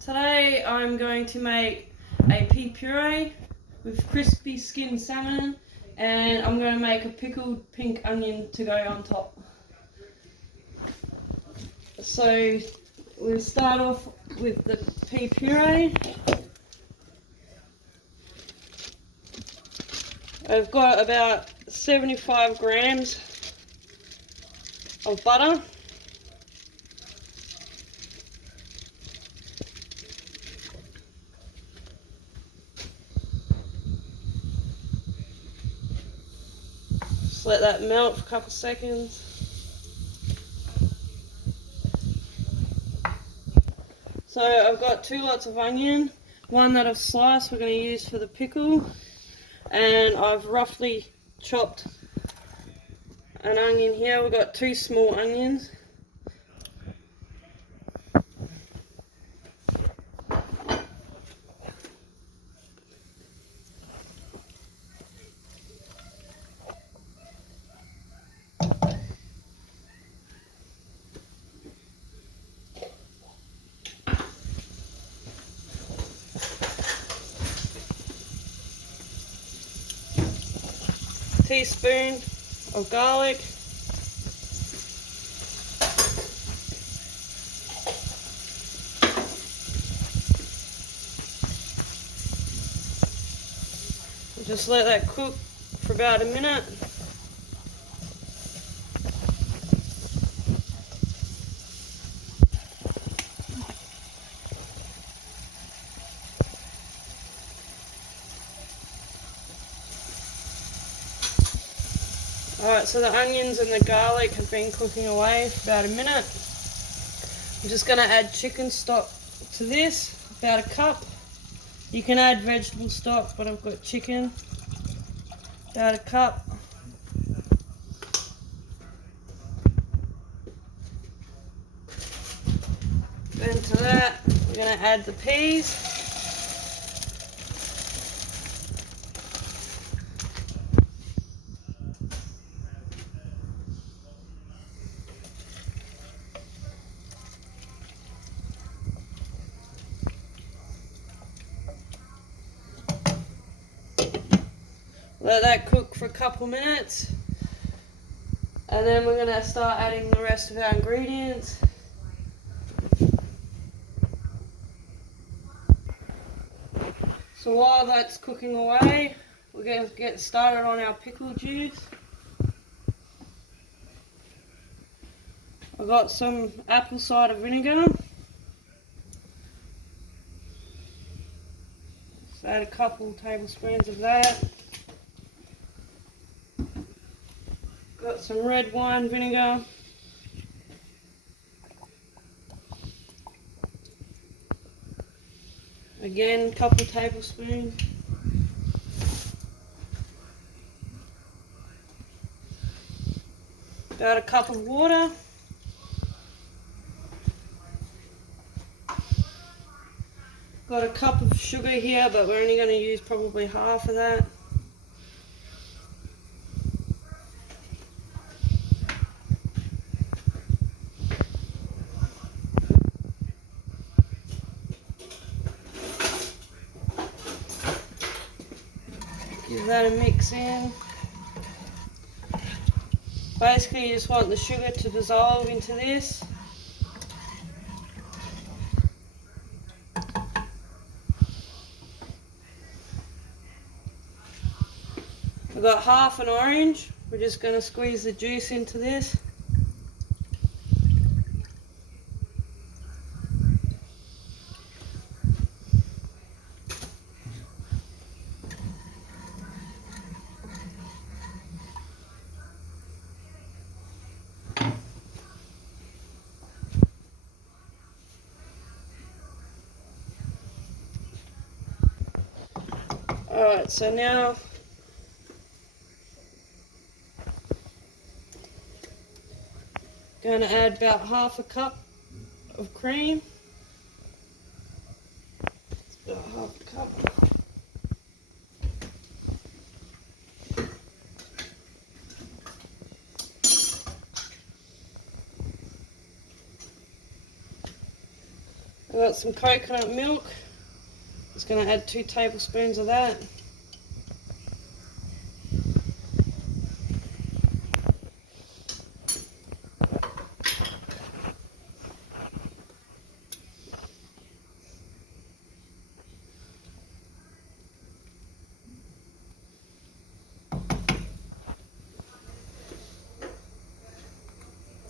Today I'm going to make a pea puree with crispy skinned salmon, and I'm going to make a pickled pink onion to go on top. So we'll start off with the pea puree. I've got about 75 grams of butter. Just let that melt for a couple of seconds. So I've got 2 lots of onion, one that I've sliced we're going to use for the pickle, and I've roughly chopped an onion here. We've got 2 small onions. Teaspoon of garlic, just let that cook for about a minute. Alright, so the onions and the garlic have been cooking away for about a minute. I'm just going to add chicken stock to this, about a cup. You can add vegetable stock, but I've got chicken, about a cup. Then to that, we're going to add the peas. Let that cook for a couple minutes, and then we're going to start adding the rest of our ingredients. So while that's cooking away, we're going to get started on our pickle juice. I've got some apple cider vinegar. Just add a couple tablespoons of that. Got some red wine vinegar. Again, a couple tablespoons. About a cup of water. Got a cup of sugar here, but we're only going to use probably half of that. Give that a mix in. Basically, you just want the sugar to dissolve into this. I've got half an orange. We're just going to squeeze the juice into this. Alright, so now going to add about half a cup of cream. About half a cup. got some coconut milk. Just going to add 2 tablespoons of that.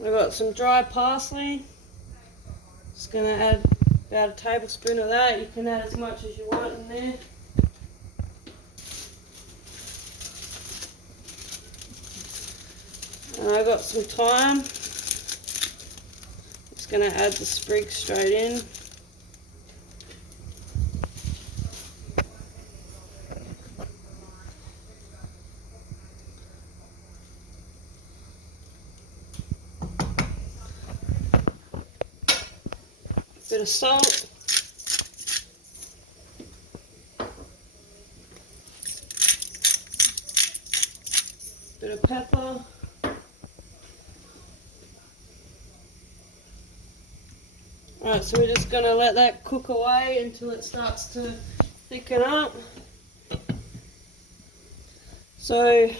I've got some dry parsley. Just going to add about a tablespoon of that. You can add as much as you want in there. And I've got some thyme. Just going to add the sprigs straight in. Bit of salt, bit of pepper, alright, so we're just going to let that cook away until it starts to thicken up. So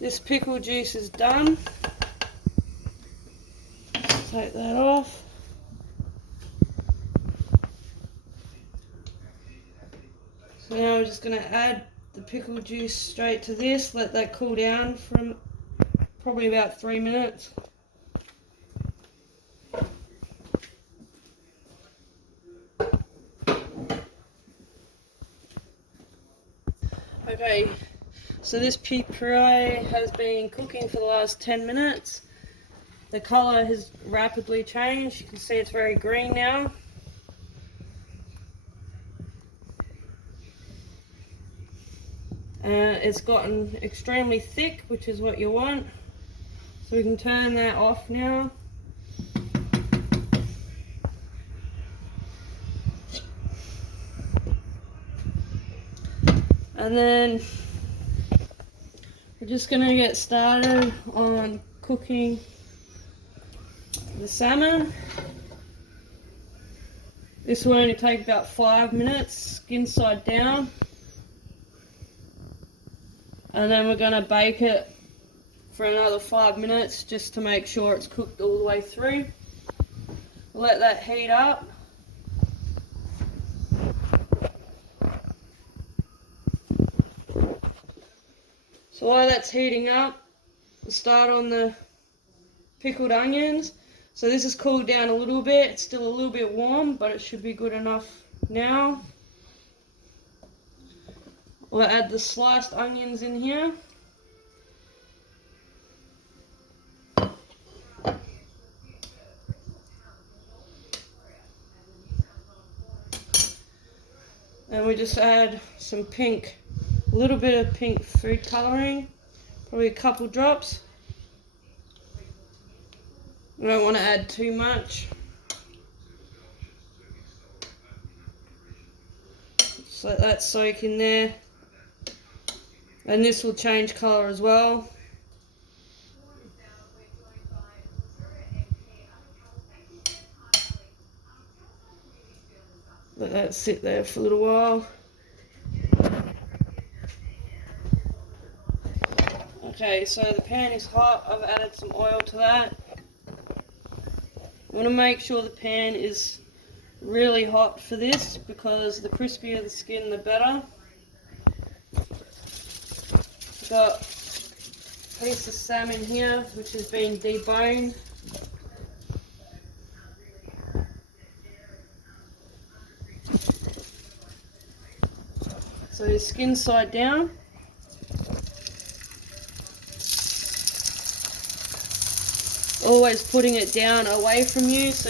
this pickle juice is done. Take that off. So now we're just going to add the pickle juice straight to this. Let that cool down for probably about 3 minutes. Okay. So this puree has been cooking for the last 10 minutes. The colour has rapidly changed. You can see it's very green now. It's gotten extremely thick, which is what you want. So we can turn that off now. And then we're just going to get started on cooking the salmon. This will only take about 5 minutes, skin side down. And then we're going to bake it for another 5 minutes just to make sure it's cooked all the way through. Let that heat up. So while that's heating up, we'll start on the pickled onions. So this has cooled down a little bit. It's still a little bit warm, but it should be good enough now. We'll add the sliced onions in here. And we just add some pink, a little bit of pink food colouring, probably a couple drops. We don't want to add too much. Just let that soak in there. And this will change colour as well. Let that sit there for a little while. Okay, so the pan is hot. I've added some oil to that. You want to make sure the pan is really hot for this, because the crispier the skin, the better. Got a piece of salmon here, which has been deboned. So skin side down. Always putting it down away from you so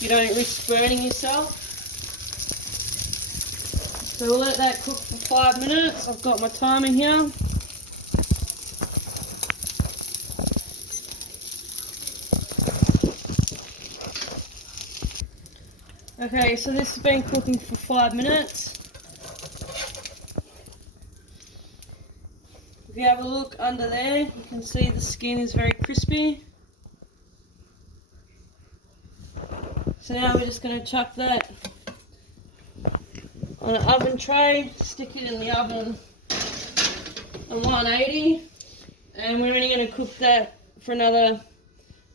you don't risk burning yourself. So we'll let that cook for 5 minutes. I've got my timer here. Okay, so this has been cooking for 5 minutes. If you have a look under there, you can see the skin is very crispy. So now we're just going to chuck that on an oven tray, stick it in the oven on 180, and we're only going to cook that for another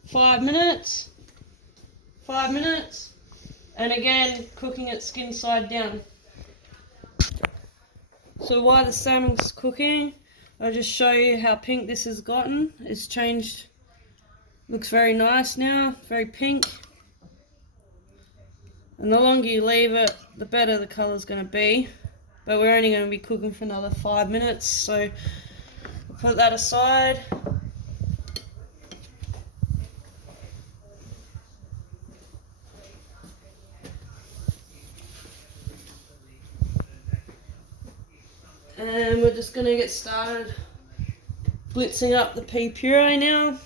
5 minutes. 5 minutes, and again cooking it skin side down. So while the salmon's cooking, I'll just show you how pink this has gotten. It's changed, looks very nice now, very pink. And the longer you leave it, the better the colour's going to be. But we're only going to be cooking for another 5 minutes, so we'll put that aside. And we're just going to get started blitzing up the pea puree now.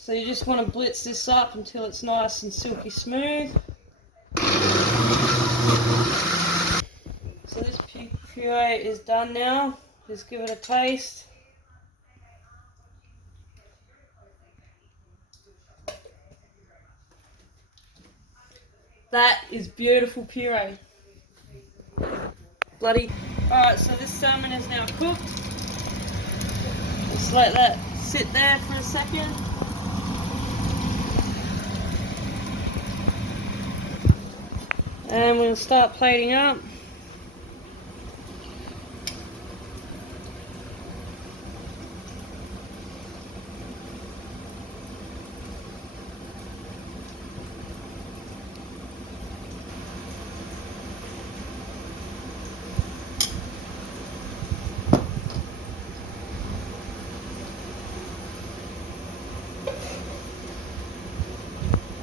So you just want to blitz this up until it's nice and silky smooth. So this puree is done now. Just give it a taste. That is beautiful puree. Bloody. Alright, so this salmon is now cooked. Just let that sit there for a second. And we'll start plating up.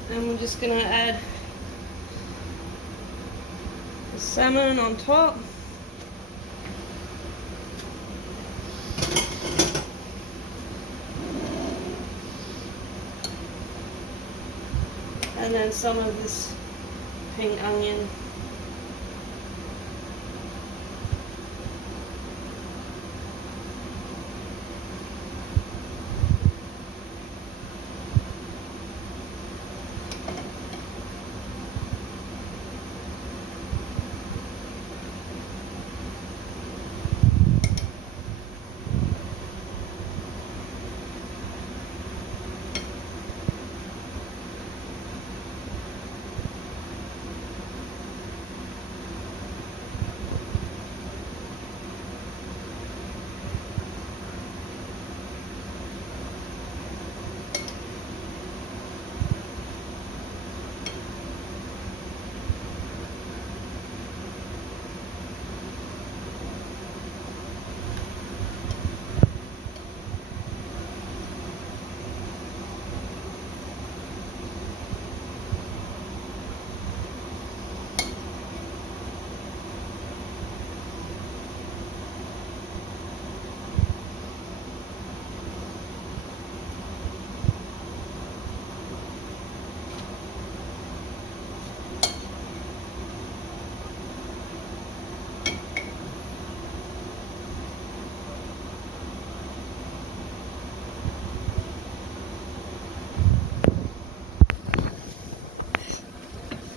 And we're just going to add the salmon on top. And then some of this pink onion.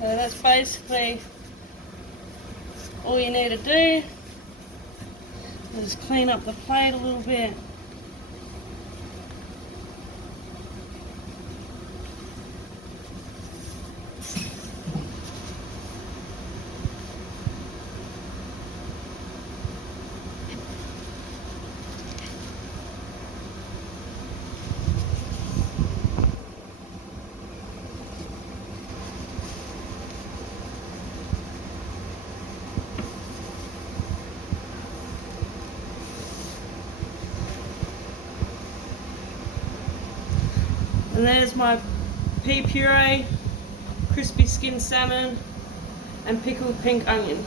So that's basically all you need to do. Just clean up the plate a little bit. And there's my pea puree, crispy skinned salmon, and pickled pink onion.